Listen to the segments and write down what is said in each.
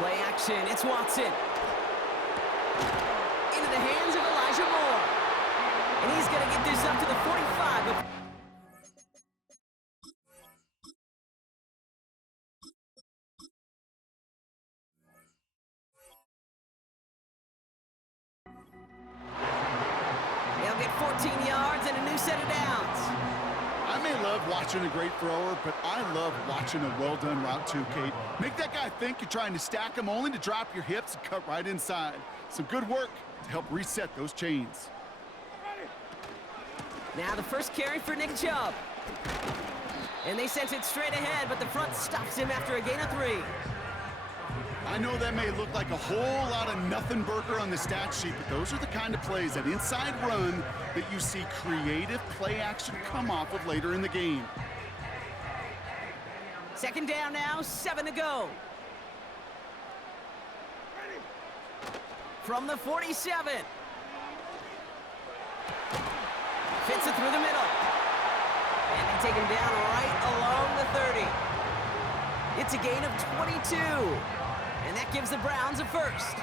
Play action, it's Watson. Into the hands of Elijah Moore. And he's going to get this up to the 45. They'll get 14 yards and a new set of downs. I may love watching a great thrower, but I love watching a well-done route too, Kate. Make that guy think you're trying to stack him only to drop your hips and cut right inside. Some good work to help reset those chains. Now the first carry for Nick Chubb. And they sent it straight ahead, but the front stops him after a gain of 3. I know that may look like a whole lot of nothing burger on the stat sheet, but those are the kind of plays, that inside run, that you see creative play action come off of later in the game. Second down now, 7 to go. From the 47. Fits it through the middle. And they take him down right along the 30. It's a gain of 22. And that gives the Browns a first.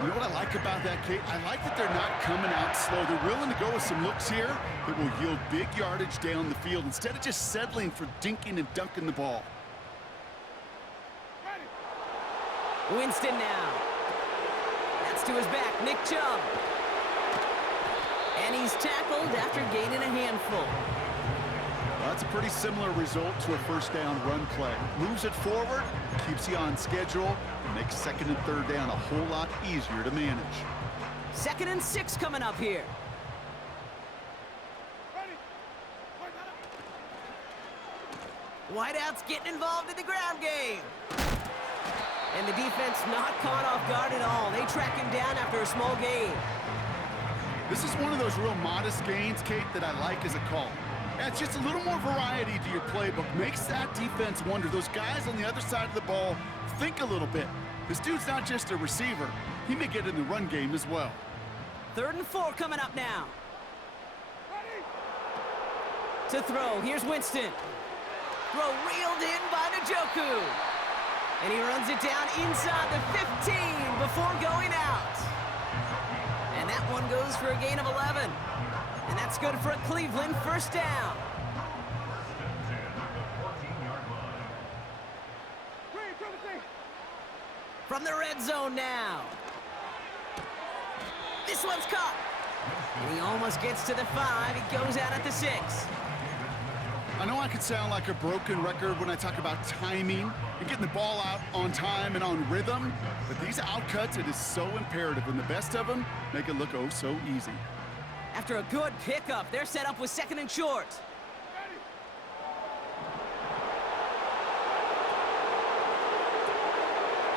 You know what I like about that, Kate? I like that they're not coming out slow. They're willing to go with some looks here that will yield big yardage down the field instead of just settling for dinking and dunking the ball. Winston now. That's to his back, Nick Chubb. And he's tackled after gaining a handful. Well, that's a pretty similar result to a first down run play. Moves it forward, keeps you on schedule, and makes second and third down a whole lot easier to manage. 2nd and 6 coming up here. Wideouts getting involved in the ground game. And the defense not caught off guard at all. They track him down after a small gain. This is one of those real modest gains, Kate, that I like as a call. It's just a little more variety to your playbook. Makes that defense wonder. Those guys on the other side of the ball think a little bit. This dude's not just a receiver. He may get in the run game as well. 3rd and 4 coming up now. To throw, here's Winston. Throw reeled in by Njoku. And he runs it down inside the 15 before going out. And that one goes for a gain of 11. And that's good for a Cleveland first down. From the red zone now. This one's caught. And he almost gets to the 5. He goes out at the 6. I know I could sound like a broken record when I talk about timing and getting the ball out on time and on rhythm, but these outcuts, it is so imperative, and the best of them make it look oh so easy. After a good pickup, they're set up with 2nd and short.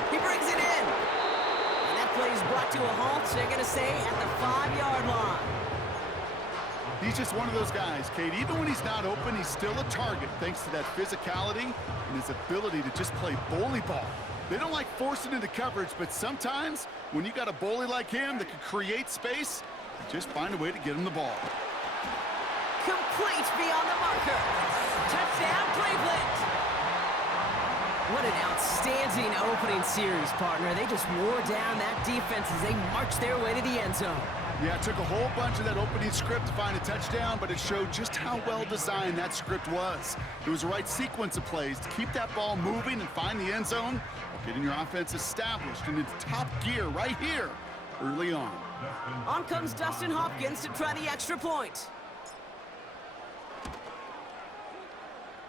He brings it in. And that play is brought to a halt, so they're going to say at the 5-yard line. He's just one of those guys, Kate. Even when he's not open, he's still a target thanks to that physicality and his ability to just play bully ball. They don't like forcing into coverage, but sometimes when you got a bully like him that can create space, you just find a way to get him the ball. Complete beyond the marker. Touchdown, Cleveland. What an outstanding opening series, partner. They just wore down that defense as they marched their way to the end zone. Yeah, it took a whole bunch of that opening script to find a touchdown, but it showed just how well designed that script was. It was the right sequence of plays to keep that ball moving and find the end zone while getting your offense established and into top gear right here early on. On comes Dustin Hopkins to try the extra point.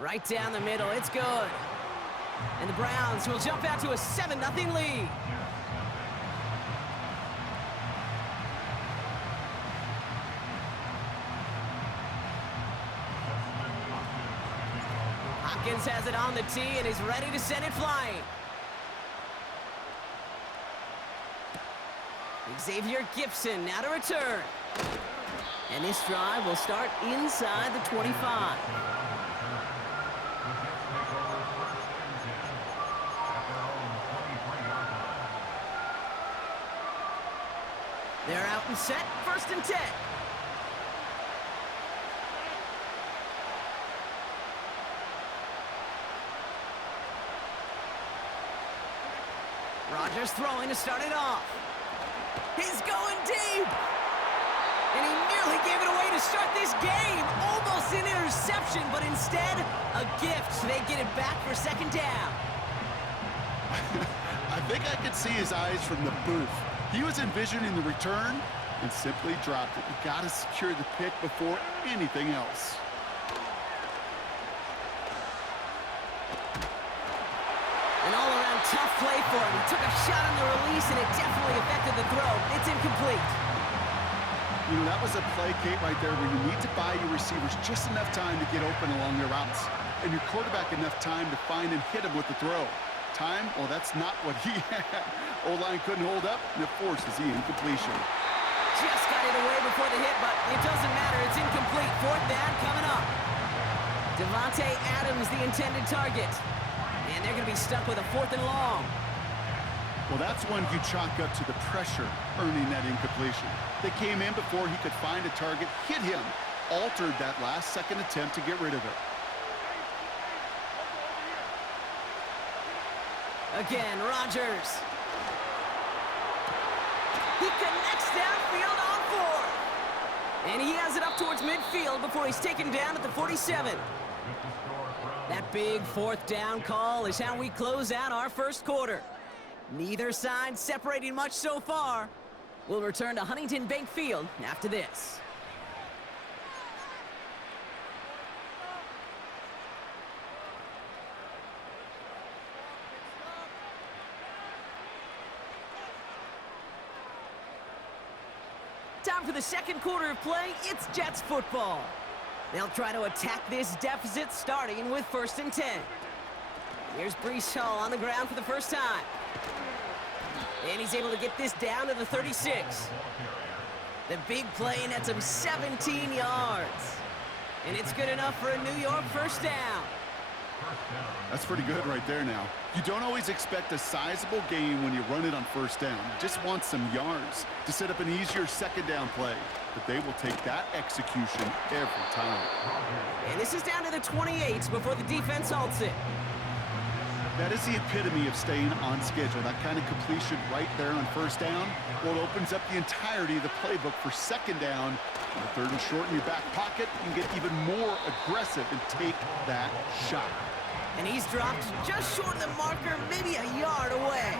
Right down the middle, it's good. And the Browns will jump out to a 7-0 lead. Hopkins has it on the tee and is ready to send it flying. Xavier Gibson now to return. And this drive will start inside the 25. They're out and set, 1st and 10. Rodgers throwing to start it off. He's going deep. And he nearly gave it away to start this game. Almost an interception, but instead, a gift. They get it back for second down. I think I could see his eyes from the booth. He was envisioning the return and simply dropped it. You got to secure the pick before anything else. An all-around tough play for him. He took a shot on the release, and it definitely affected the throw. It's incomplete. You know, that was a play, Kate, right there where you need to buy your receivers just enough time to get open along their routes, and your quarterback enough time to find and hit him with the throw. Time? Well, that's not what he had. O-line couldn't hold up, and it forces the incompletion. Just got it away before the hit, but it doesn't matter. It's incomplete. Fourth down coming up. Devontae Adams, the intended target. And they're going to be stuck with a 4th and long. Well, that's one you chalk up to the pressure earning that incompletion. They came in before he could find a target, hit him, altered that last-second attempt to get rid of it. Again, Rodgers. He connects downfield on 4. And he has it up towards midfield before he's taken down at the 47. That big 4th down call is how we close out our first quarter. Neither side separating much so far. We'll return to Huntington Bank Field after this. Time for the second quarter of play. It's Jets football. They'll try to attack this deficit starting with 1st and 10. Here's Breece Hall on the ground for the first time. And he's able to get this down to the 36. The big play nets him 17 yards. And it's good enough for a New York first down. That's pretty good right there now. You don't always expect a sizable gain when you run it on 1st down. You just want some yards to set up an easier second down play. But they will take that execution every time. And this is down to the 28 before the defense halts it. That is the epitome of staying on schedule. That kind of completion right there on 1st down. Well, it opens up the entirety of the playbook for second down. On 3rd and short in your back pocket, you can get even more aggressive and take that shot. And he's dropped just short of the marker, maybe a yard away.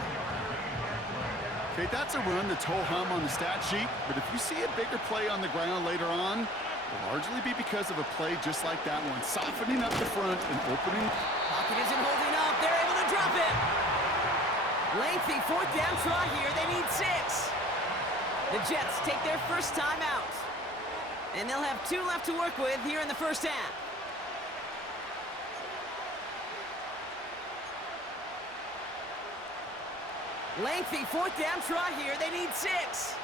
Okay, that's a run that's ho-hum on the stat sheet, but if you see a bigger play on the ground later on, it'll largely be because of a play just like that one, softening up the front and opening. Pocket isn't holding up. They're able to drop it. Lengthy 4th down try here. They need 6. The Jets take their first time out. And they'll have 2 left to work with here in the first half. Lengthy 4th down try here. They need 6.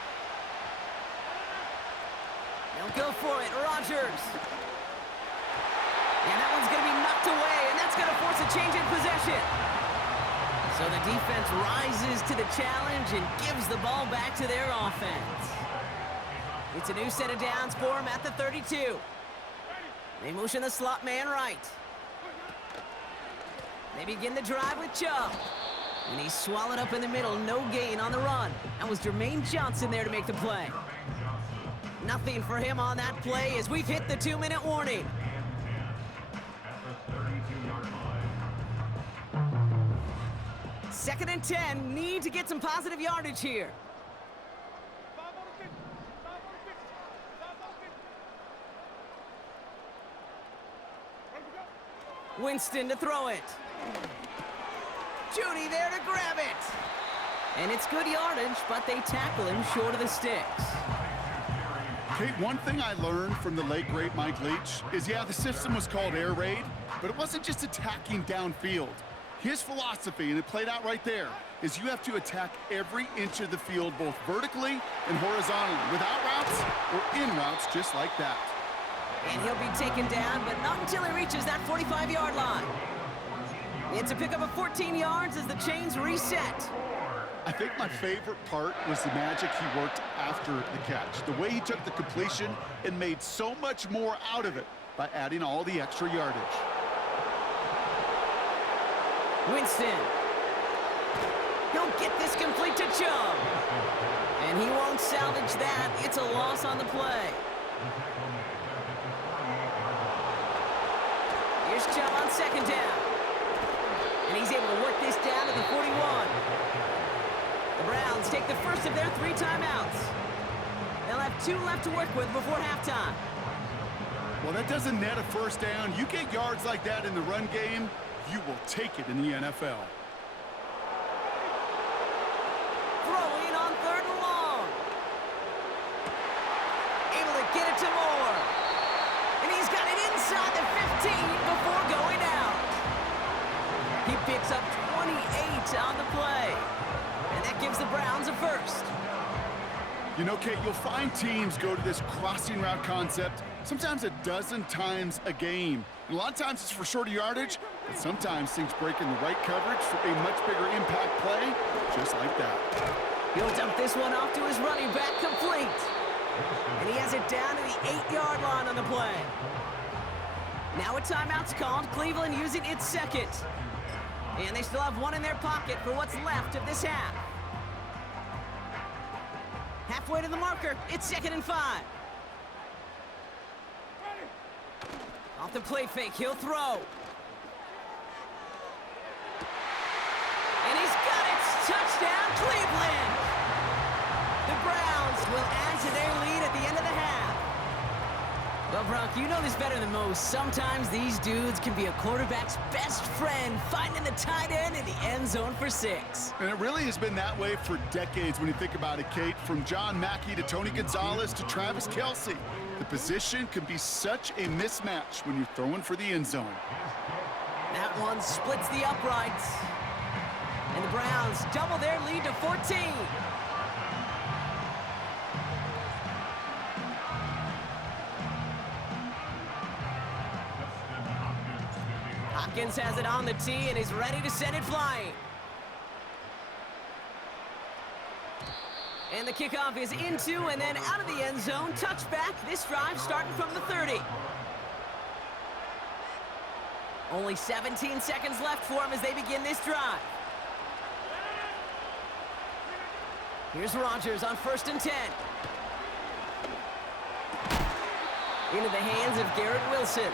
They'll go for it. Rodgers. And that one's going to be knocked away, and that's going to force a change in possession. So the defense rises to the challenge and gives the ball back to their offense. It's a new set of downs for him at the 32. They motion the slot man right. They begin the drive with Chubb. And he's swallowed up in the middle, no gain on the run. That was Jermaine Johnson there to make the play. Nothing for him on that play as we've hit the 2-minute warning. Second and 10, need to get some positive yardage here. Winston to throw it. Judy there to grab it. And it's good yardage, but they tackle him short of the sticks. Kate, one thing I learned from the late, great Mike Leach is, yeah, the system was called air raid, but it wasn't just attacking downfield. His philosophy, and it played out right there, is you have to attack every inch of the field, both vertically and horizontally, without routes or in routes just like that. And he'll be taken down, but not until he reaches that 45-yard line. It's a pickup of 14 yards as the chains reset. I think my favorite part was the magic he worked after the catch. The way he took the completion and made so much more out of it by adding all the extra yardage. Winston. He'll get this complete to Chubb. And he won't salvage that. It's a loss on the play. Here's Chubb on second down. And he's able to work this down to the 41. The Browns take the first of their 3 timeouts. They'll have 2 left to work with before halftime. Well, that doesn't net a first down. You get yards like that in the run game, you will take it in the NFL. Throwing on 3rd and long. Able to get it to Moore. And he's got it inside the 15 before going out. He picks up 28 on the play. And that gives the Browns a first. You know, Kate, you'll find teams go to this crossing route concept sometimes a dozen times a game. And a lot of times it's for shorter yardage, but sometimes things break in the right coverage for a much bigger impact play, just like that. He'll dump this one off to his running back, complete. And he has it down to the 8-yard line on the play. Now a timeout's called, Cleveland using its second. And they still have 1 in their pocket for what's left of this half. Halfway to the marker, it's 2nd and 5. Off the play fake, he'll throw. And he's got it! Touchdown, Cleveland! The Browns will add to their lead at the end of the half. Well, Brock, you know this better than most. Sometimes these dudes can be a quarterback's best friend, finding the tight end in the end zone for 6. And it really has been that way for decades when you think about it, Kate. From John Mackey to Tony Gonzalez to Travis Kelce. The position can be such a mismatch when you're throwing for the end zone. That one splits the uprights. And the Browns double their lead to 14. Hopkins has it on the tee and is ready to send it flying. And the kickoff is into and then out of the end zone. Touchback, this drive starting from the 30. Only 17 seconds left for him as they begin this drive. Here's Rodgers on 1st and 10. Into the hands of Garrett Wilson.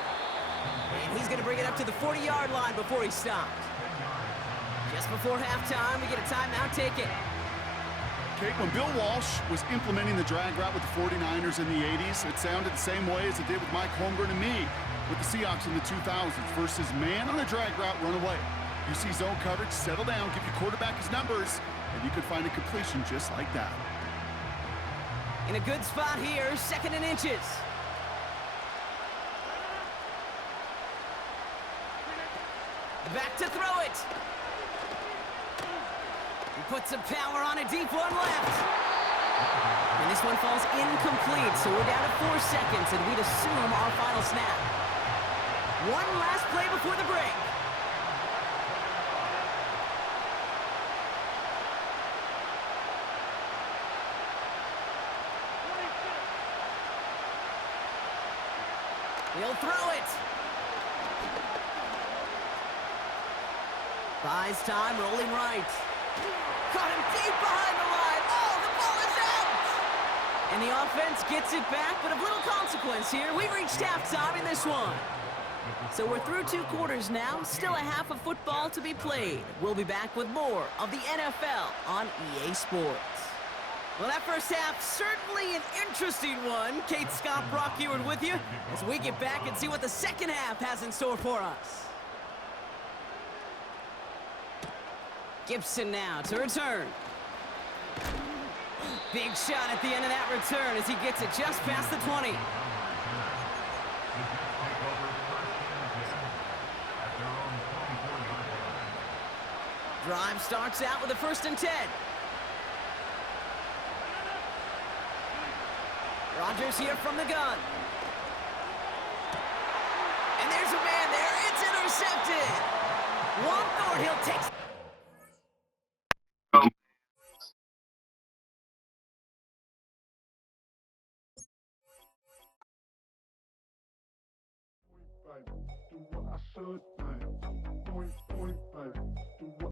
And he's going to bring it up to the 40-yard line before he stopped. Just before halftime, we get a timeout taken. Kate, when Bill Walsh was implementing the drag route with the 49ers in the 80s, it sounded the same way as it did with Mike Holmgren and me with the Seahawks in the 2000s versus man on a drag route, run away. You see zone coverage, settle down, give your quarterback his numbers, and you could find a completion just like that. In a good spot here, 2nd and inches. Back to throw it. He puts some power on a deep one left. And this one falls incomplete, so we're down to 4 seconds, and we'd assume our final snap. One last play before the break. He'll throw it. Buys time, rolling right. Caught him deep behind the line. Oh, the ball is out! And the offense gets it back, but of little consequence here. We've reached halftime in this one. So we're through 2 quarters now. Still a half of football to be played. We'll be back with more of the NFL on EA Sports. Well, that first half, certainly an interesting one. Kate, Scott, Brock Eward with you as we get back and see what the second half has in store for us. Gibson now to return. Big shot at the end of that return as he gets it just past the 20. Drive starts out with a 1st and 10. Rodgers here from the gun. And there's a man there. It's intercepted. One Thornhill takes... Do what I should, man. Point,